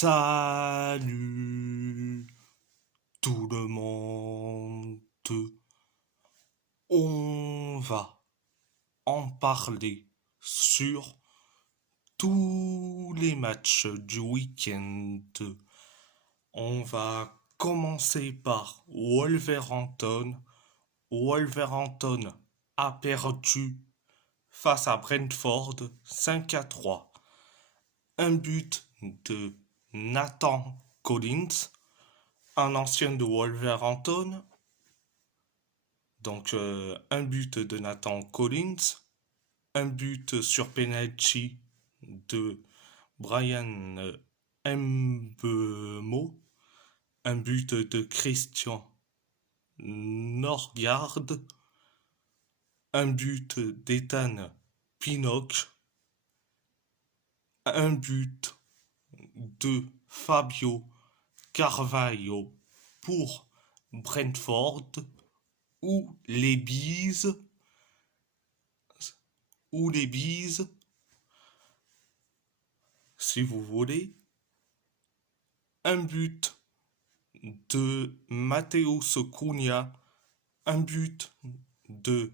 Salut tout le monde. On va en parler sur tous les matchs du week-end. On va commencer par Wolverhampton. Wolverhampton a perdu face à Brentford 5-3. Un but de Nathan Collins, un ancien de Wolverhampton. Donc un but de Nathan Collins, un but sur penalty de Brian Mbeumo, un but de Christian Norgard, un but d'Ethan Pinnock, un but de Fabio Carvalho pour Brentford, ou les bises, si vous voulez, un but de Mateusz Cunha, un but de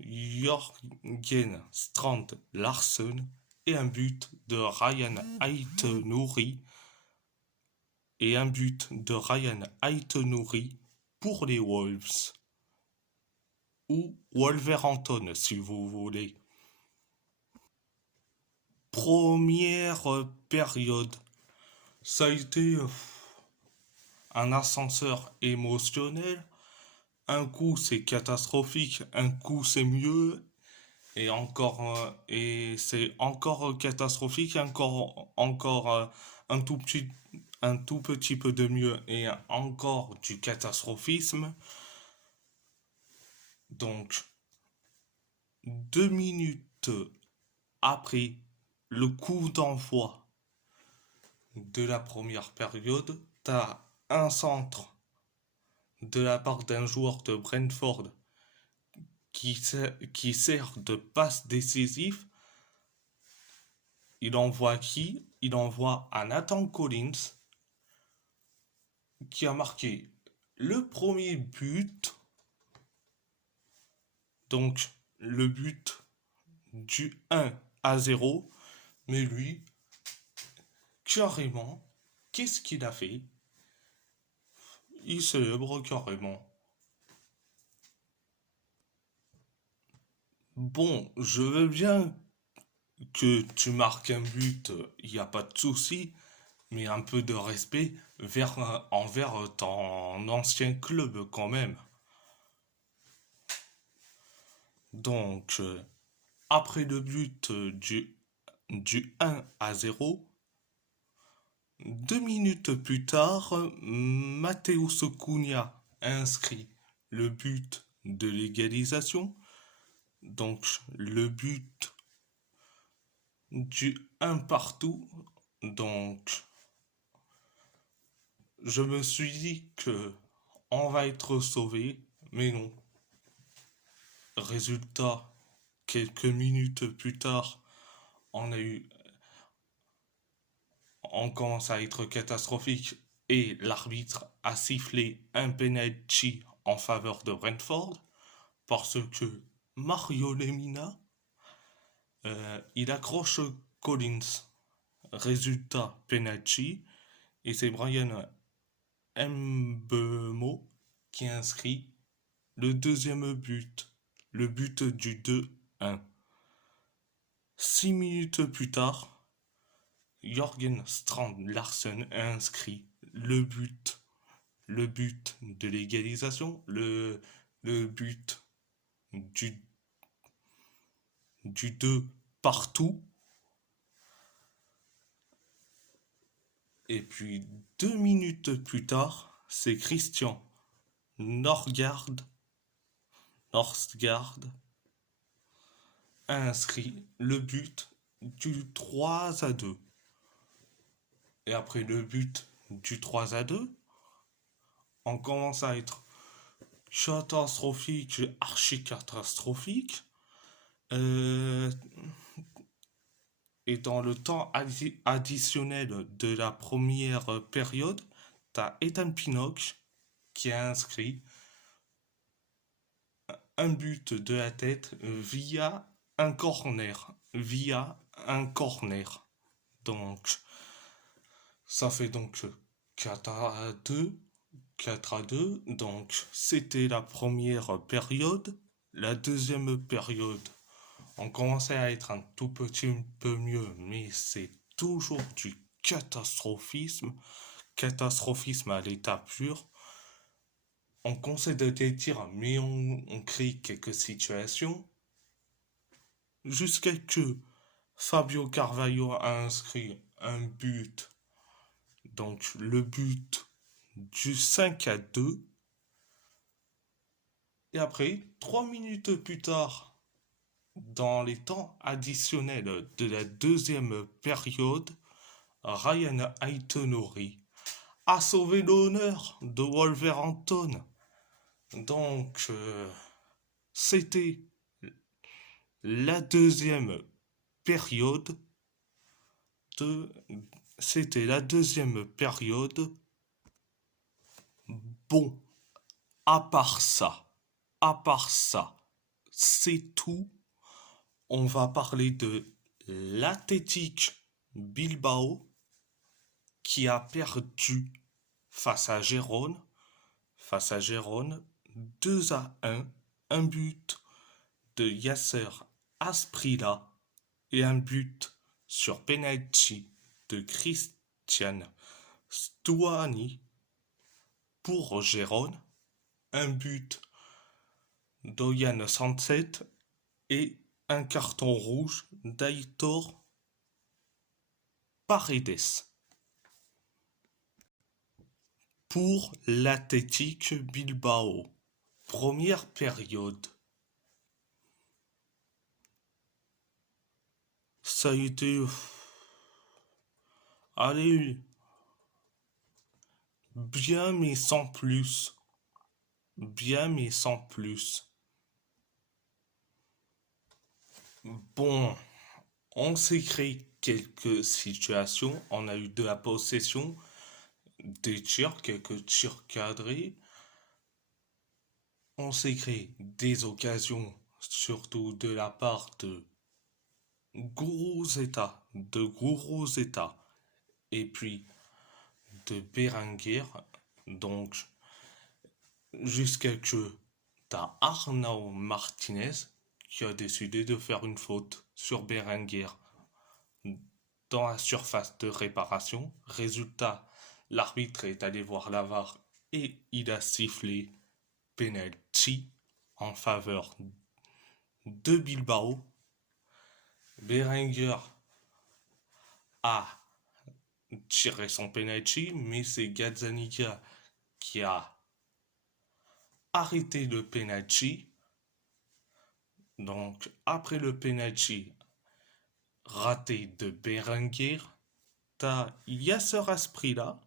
Jørgen Strand Larsen et un but de Ryan Aït-Nouri pour les Wolves ou Wolverhampton si vous voulez. Première période, ça a été un ascenseur émotionnel. Un coup c'est catastrophique, un coup c'est mieux, et c'est encore catastrophique, encore un tout petit peu de mieux et encore du catastrophisme. Donc 2 minutes après le coup d'envoi de la première période, t'as un centre de la part d'un joueur de Brentford qui sert de passe décisif. Il envoie qui? Il envoie à Nathan Collins qui a marqué le premier but. Donc le but du 1-0. Mais lui, carrément, qu'est-ce qu'il a fait? Il célèbre carrément. Bon, je veux bien que tu marques un but, il n'y a pas de souci, mais un peu de respect envers ton ancien club quand même. Donc, après le but du 1-0, 2 minutes plus tard, Mateusz Cunha inscrit le but de l'égalisation. Donc, le but du 1 partout. Donc, je me suis dit que on va être sauvé, mais non. Résultat, quelques minutes plus tard, on a eu, on commence à être catastrophique et l'arbitre a sifflé un penalty en faveur de Brentford parce que Mario Lemina, il accroche Collins. Résultat, penalty, et c'est Brian Mbeumo qui inscrit le deuxième but, le but du 2-1. 6 minutes plus tard, Jørgen Strand Larsen a inscrit le but de l'égalisation, le but du 2 partout. Et puis 2 minutes plus tard, c'est Christian Norgard a inscrit le but du 3-2. Et après le but du 3-2, on commence à être catastrophique, archi catastrophique. Et dans le temps additionnel de la première période, t'as Ethan Pinnock qui a inscrit un but de la tête via un corner. Via un corner. Donc, ça fait donc 4-2. 4-2. Donc, c'était la première période. La deuxième période, on commençait à être un tout petit peu mieux, mais c'est toujours du catastrophisme. Catastrophisme à l'état pur. On concède des tirs, mais on crée quelques situations. Jusqu'à que Fabio Carvalho a inscrit un but. Donc le but du 5-2. Et après, 3 minutes plus tard, dans les temps additionnels de la deuxième période, Ryan Aitonori a sauvé l'honneur de Wolverhampton. Donc, c'était la deuxième période de... C'était la deuxième période. Bon, à part ça, c'est tout. On va parler de l'Athletic Bilbao qui a perdu face à Gérone. Face à Gérone, 2-1, un but de Yasser Asprilla et un but sur penalty de Christian Stuani pour Gérone, un but d'Oyan Sanset et un carton rouge d'Aitor Paredes. Pour l'Athletic Bilbao, première période. Ça a été... Allez, bien mais sans plus. Bien mais sans plus. Bon, on s'est créé quelques situations. On a eu de la possession, des tirs, quelques tirs cadrés. On s'est créé des occasions, surtout de la part de gros États, et puis de Berenguer. Donc, jusqu'à que t'as Arnaud Martinez qui a décidé de faire une faute sur Berenguer dans la surface de réparation. Résultat, l'arbitre est allé voir la VAR et il a sifflé penalty en faveur de Bilbao. Berenguer a tiré son penalty, mais c'est Gazzaniga qui a arrêté le penalty. Donc, après le penalty raté de Berenguer, t'as Yasser Asprilla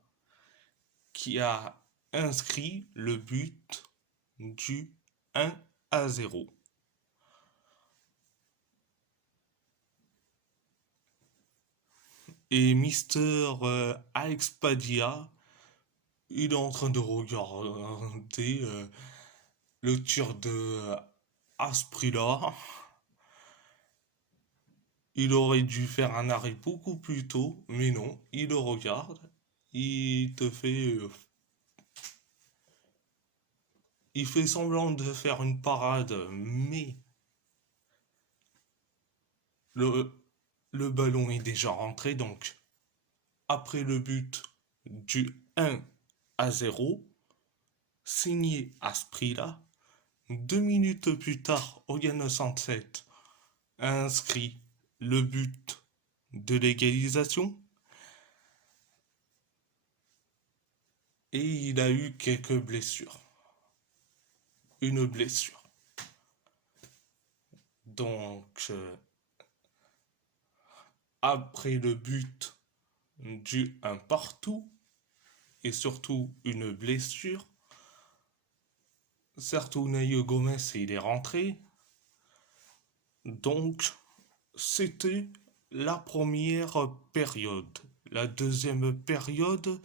qui a inscrit le but du 1-0. Et Mister Alex Padilla, il est en train de regarder le tir de Asprilla. Il aurait dû faire un arrêt beaucoup plus tôt, mais non, il le regarde, il te fait... il fait semblant de faire une parade, mais le, le ballon est déjà rentré, donc après le but du 1-0, signé à ce prix-là, 2 minutes plus tard, Oyan 67 a inscrit le but de l'égalisation et il a eu quelques blessures. Une blessure. Donc, après le but du 1 partout et surtout une blessure, certes, Unai Gomez il est rentré. Donc, c'était la première période. La deuxième période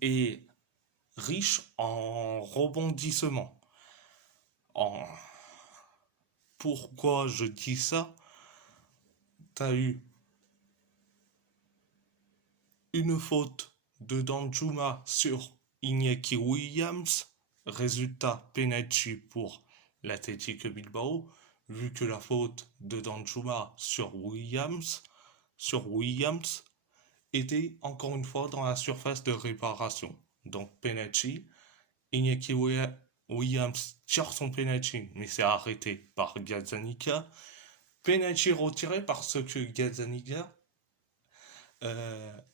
est riche en rebondissements. En... Pourquoi je dis ça? T'as eu une faute de Danjuma sur Iñaki Williams, résultat penalty pour l'Athletic Bilbao, vu que la faute de Danjuma sur Williams était encore une fois dans la surface de réparation. Donc penalty, Iñaki Williams tire son penalty, mais c'est arrêté par Gazzaniga. Penalty retiré parce que Gazzaniga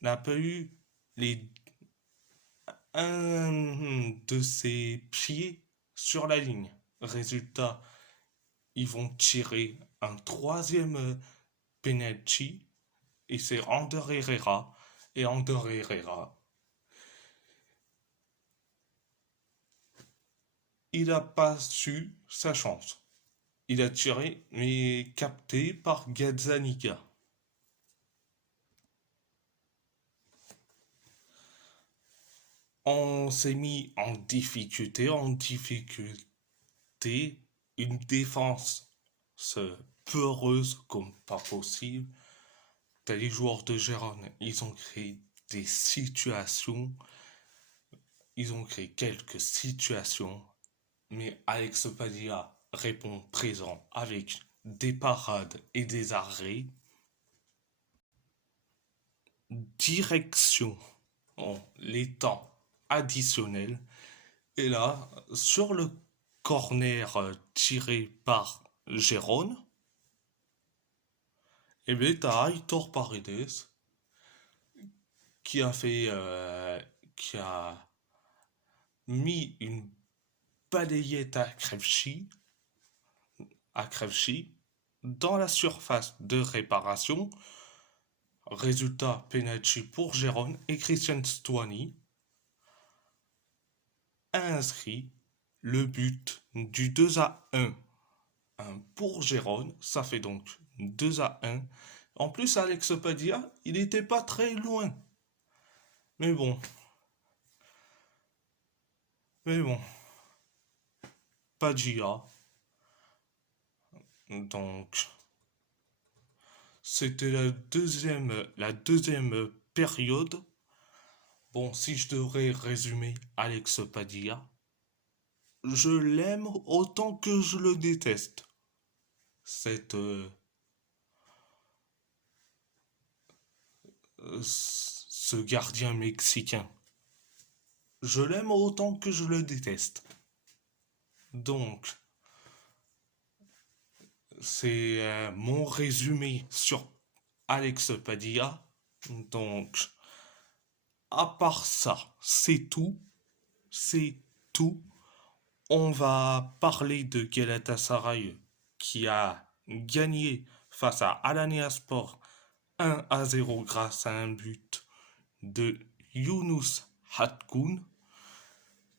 n'a pas eu les un de ses pieds sur la ligne. Résultat, ils vont tirer un troisième penalty et c'est Ander Herrera. Et Ander Herrera, il n'a pas su sa chance. Il a tiré, mais capté par Gazzaniga. On s'est mis en difficulté, une défense peureuse comme pas possible. T'as les joueurs de Gérone, ils ont créé des situations, ils ont créé quelques situations, mais Alex Padilla répond présent avec des parades et des arrêts. Direction en les temps additionnels. Et là, sur le corner tiré par Gérone, et bien t'as Aitor Paredes qui a fait qui a mis une balayette à Krevchi dans la surface de réparation. Résultat penalty pour Gérone et Christian Stuani a inscrit le but du 2-1 pour Gérone. Ça fait donc 2-1. En plus, Alex Padilla, il n'était pas très loin. Mais bon. Padilla. Donc, c'était la deuxième période. Bon, si je devrais résumer Alex Padilla, je l'aime autant que je le déteste. Ce gardien mexicain. Je l'aime autant que je le déteste. Donc, c'est mon résumé sur Alex Padilla. Donc, à part ça, c'est tout. C'est tout. On va parler de Galatasaray qui a gagné face à Alanyaspor 1-0 grâce à un but de Yunus Hatkoun.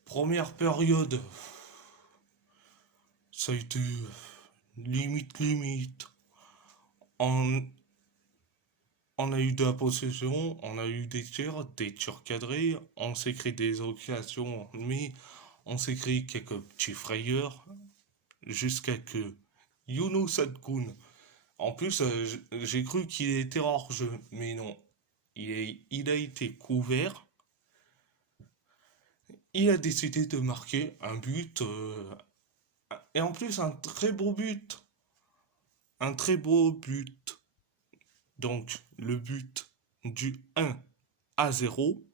Première période, ça a été limite. On, on a eu de la possession, on a eu des tirs cadrés, on s'est créé des occasions, mais on s'est créé quelques petits frayeurs jusqu'à que Yunus Hatkoun. En plus, j'ai cru qu'il était hors jeu, mais non. Il a été couvert. Il a décidé de marquer un but. Et en plus, un très beau but. Un très beau but. Donc, le but du 1-0.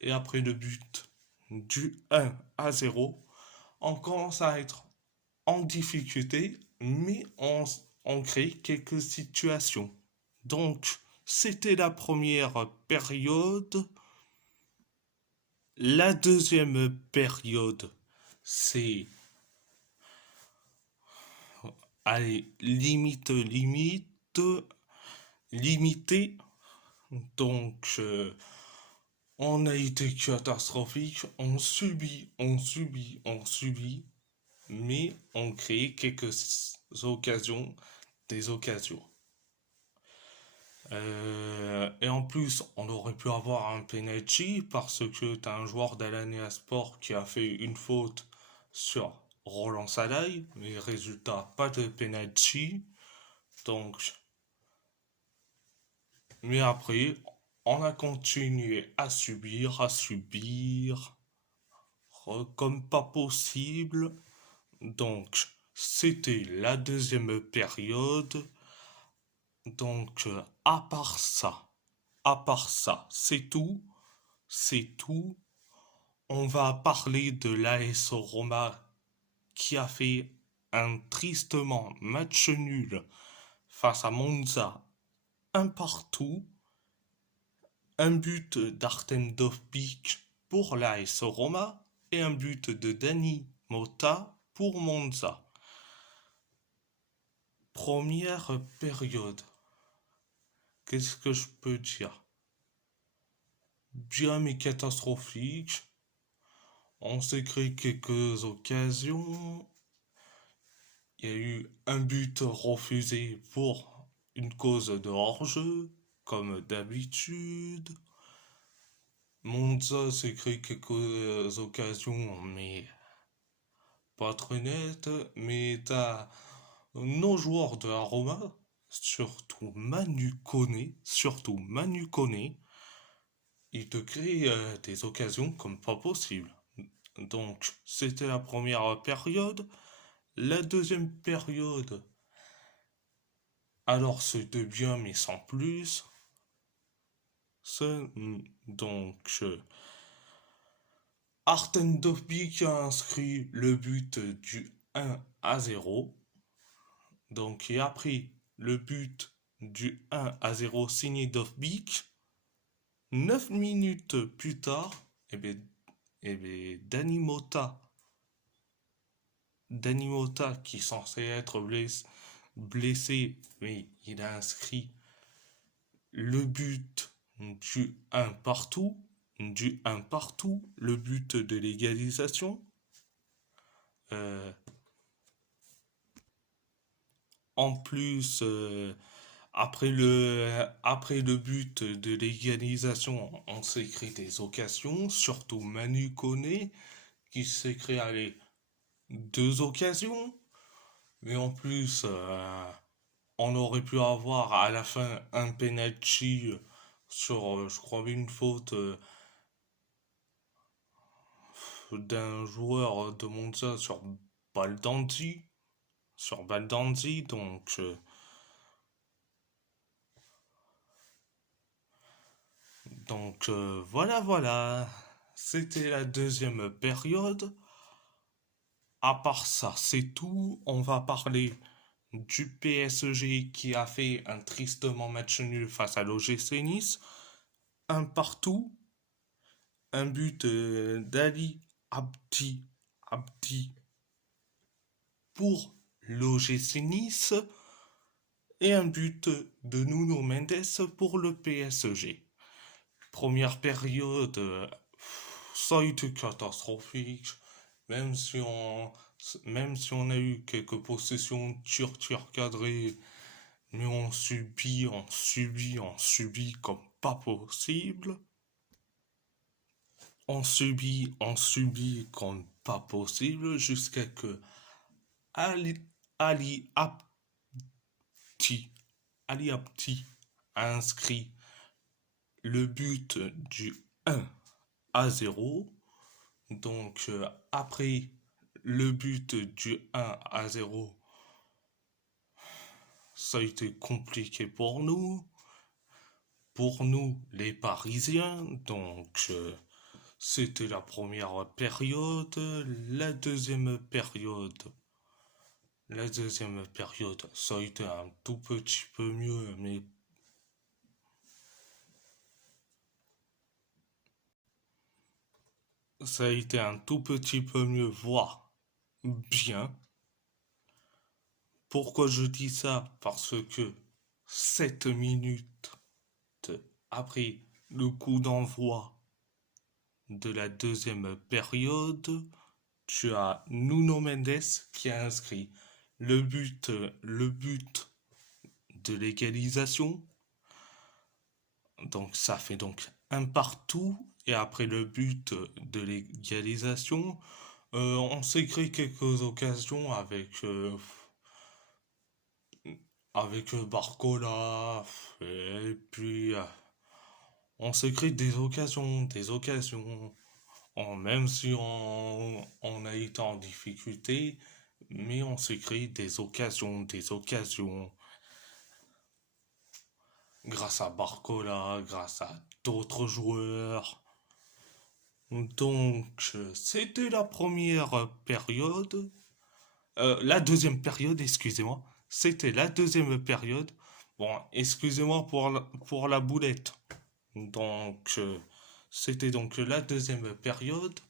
Et après le but du 1-0, on commence à être en difficulté, mais on crée quelques situations. Donc, c'était la première période. La deuxième période, c'est... Allez, limité. Donc, on a été catastrophique. On subit. Mais on crée quelques occasions, des occasions. Et en plus, on aurait pu avoir un penalty parce que t'as un joueur d'Alanya Sport qui a fait une faute sur Roland Salaï, mais résultat, pas de penalty. Donc, mais après, on a continué à subir, comme pas possible. Donc, c'était la deuxième période. Donc, à part ça, c'est tout. On va parler de l'AS Roma qui a fait un tristement match nul face à Monza, un partout, un but d'Artem Dovbyk pour l'AS Roma et un but de Dani Mota pour Monza. Première période. Qu'est-ce que je peux dire? Bien mais catastrophique. On s'est créé quelques occasions. Il y a eu un but refusé pour une cause de hors-jeu, comme d'habitude. Monza s'est créé quelques occasions, mais pas très nettes. Mais t'as nos joueurs de la Roma, surtout Manu Koné, il te crée des occasions comme pas possible. Donc, c'était la première période. La deuxième période, alors c'était bien, mais sans plus. Donc, Artem Dovbyk a inscrit le but du 1-0. Donc, il a pris le but du 1-0 signé Dovbyk. 9 minutes plus tard, Dani Mota, qui est censé être blessé, mais il a inscrit le but du un partout, le but de l'égalisation. Euh, En plus, après le but de l'égalisation, on s'est créé des occasions, surtout Manu Koné, qui s'est créé allez, deux occasions. Mais en plus, on aurait pu avoir à la fin un penalty sur, je crois, une faute d'un joueur de Monza sur Baldanzi. Sur Baldanzi, voilà, voilà. C'était la deuxième période. À part ça, c'est tout. On va parler du PSG qui a fait un tristement match nul face à l'OGC Nice. Un partout. Un but d'Ali Abdi pour l'OGC Nice. Et un but de Nuno Mendes pour le PSG. Première période, ça a été catastrophique. Même si on, même si on a eu quelques possessions tir cadrées, mais on subit comme pas possible. On subit comme pas possible jusqu'à que Ali, Ali Abdi, Ali Abdi a inscrit le but du 1-0. Donc après le but du 1-0, ça a été compliqué pour nous les Parisiens. Donc c'était la première période. La deuxième période, ça a été un tout petit peu mieux, mais ça a été un tout petit peu mieux, voire bien. Pourquoi je dis ça? Parce que 7 minutes après le coup d'envoi de la deuxième période, tu as Nuno Mendes qui a inscrit le but de l'égalisation. Donc ça fait donc un partout. Et après le but de l'égalisation, on s'est créé quelques occasions avec Barcola. Et puis on s'est créé des occasions. Même si on a été en difficulté, mais on s'est créé des occasions, grâce à Barcola, grâce à d'autres joueurs. Donc, c'était la première période, la deuxième période, excusez-moi. C'était la deuxième période. Bon, excusez-moi pour la boulette. Donc, c'était donc la deuxième période.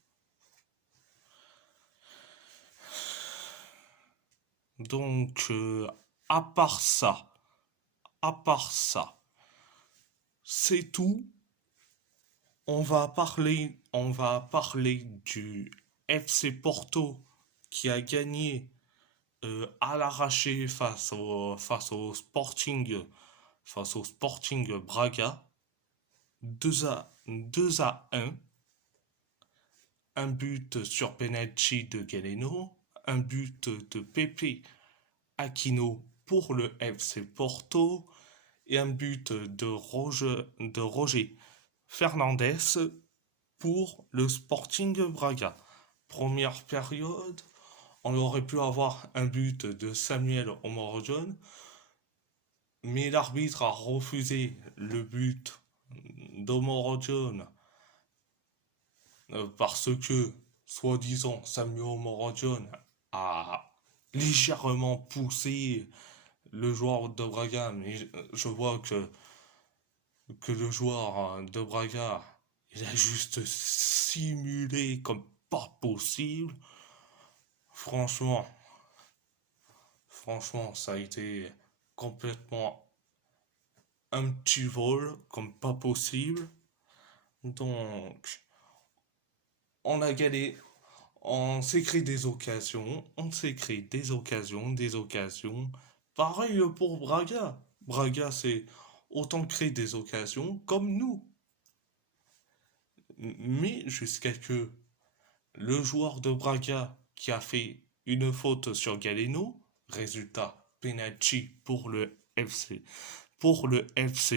Donc, à part ça, à part ça, c'est tout. On va parler du FC Porto qui a gagné à l'arraché face au Sporting Braga 2-1. Un but sur penalty de Galeno, un but de Pepe Aquino pour le FC Porto et un but de Roger Fernandez pour le Sporting Braga. Première période, on aurait pu avoir un but de Samuel Omorodion, mais l'arbitre a refusé le but d'Omorodion parce que, soi-disant, Samuel Omorodion a légèrement poussé le joueur de Braga, mais je vois que le joueur de Braga, il a juste simulé comme pas possible. Franchement, franchement, ça a été complètement un petit vol comme pas possible. Donc, on a galé, on s'est créé des occasions, on s'est créé des occasions. Pareil pour Braga. Braga, c'est autant créer des occasions comme nous. Mais jusqu'à que le joueur de Braga qui a fait une faute sur Galeno, résultat penalty pour le FC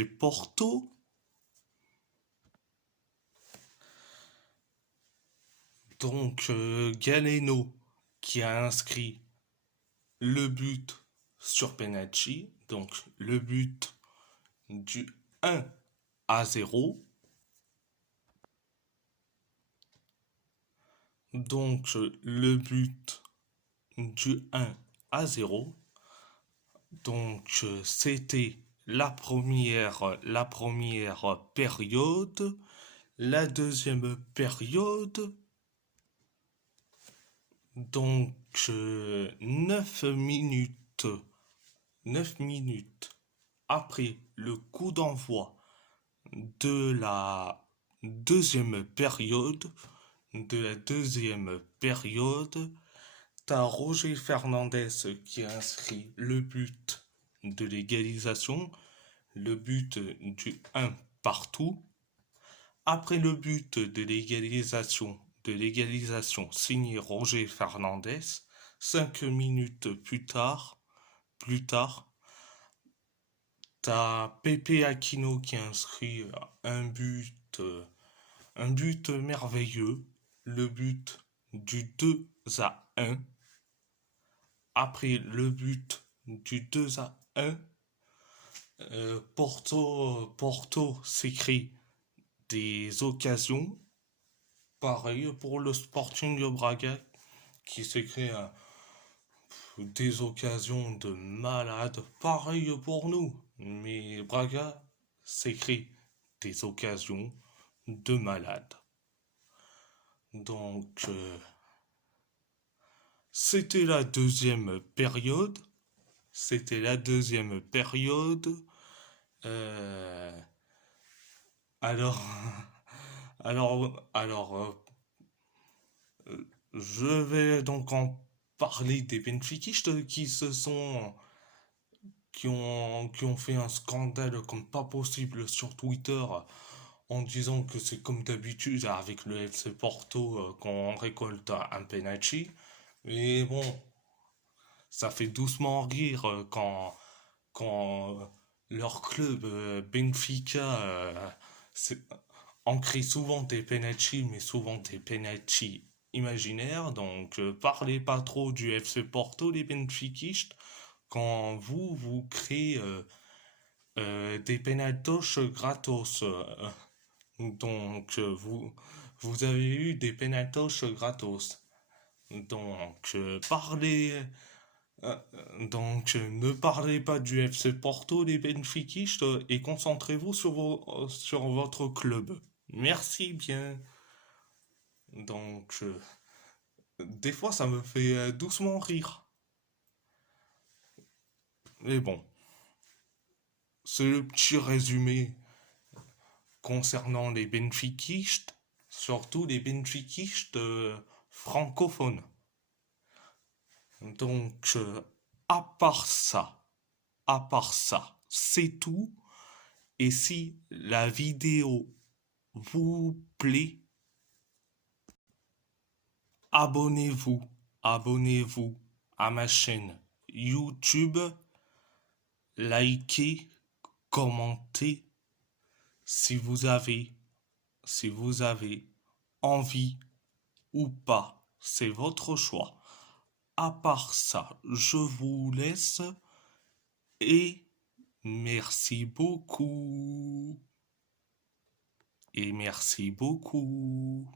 Porto. Donc Galeno qui a inscrit le but sur penalty, donc le but du 1-0. Donc le but du 1-0. Donc c'était la première période. La deuxième période, donc 9 minutes, 9 minutes après le coup d'envoi de la deuxième période, t'as Roger Fernandez qui inscrit le but de l'égalisation, le but du 1 partout. Après le but de l'égalisation signé Roger Fernandez, 5 minutes plus tard, t'as Pepe Aquino qui inscrit un but merveilleux, le but du 2-1. Après le but du 2-1, Porto s'écrit des occasions. Pareil pour le Sporting Braga qui s'est créé des occasions de malade. Pareil pour nous. Mais Braga s'est créé des occasions de malade. Donc, c'était la deuxième période. C'était la deuxième période. Euh, alors, alors, je vais donc en parler des Benfiquistes qui ont fait un scandale comme pas possible sur Twitter en disant que c'est comme d'habitude avec le FC Porto qu'on récolte un penalty. Mais bon, ça fait doucement rire quand leur club Benfica c'est- on crée souvent des penalty, mais souvent des penalty imaginaires. Donc parlez pas trop du FC Porto, les benfiquistes, quand vous créez des penaltoches gratos. Donc vous avez eu des penaltoches gratos. Donc parlez ne parlez pas du FC Porto, les benfiquistes, et concentrez-vous sur votre club. Merci bien. Donc, des fois, ça me fait doucement rire. Mais bon, c'est le petit résumé concernant les benfiquistes, surtout les benfiquistes francophones. Donc, à part ça, c'est tout. Et si la vidéo vous plaît, abonnez-vous, abonnez-vous à ma chaîne YouTube, likez, commentez si vous avez, si vous avez envie ou pas, c'est votre choix. À part ça, je vous laisse et merci beaucoup. Et merci beaucoup.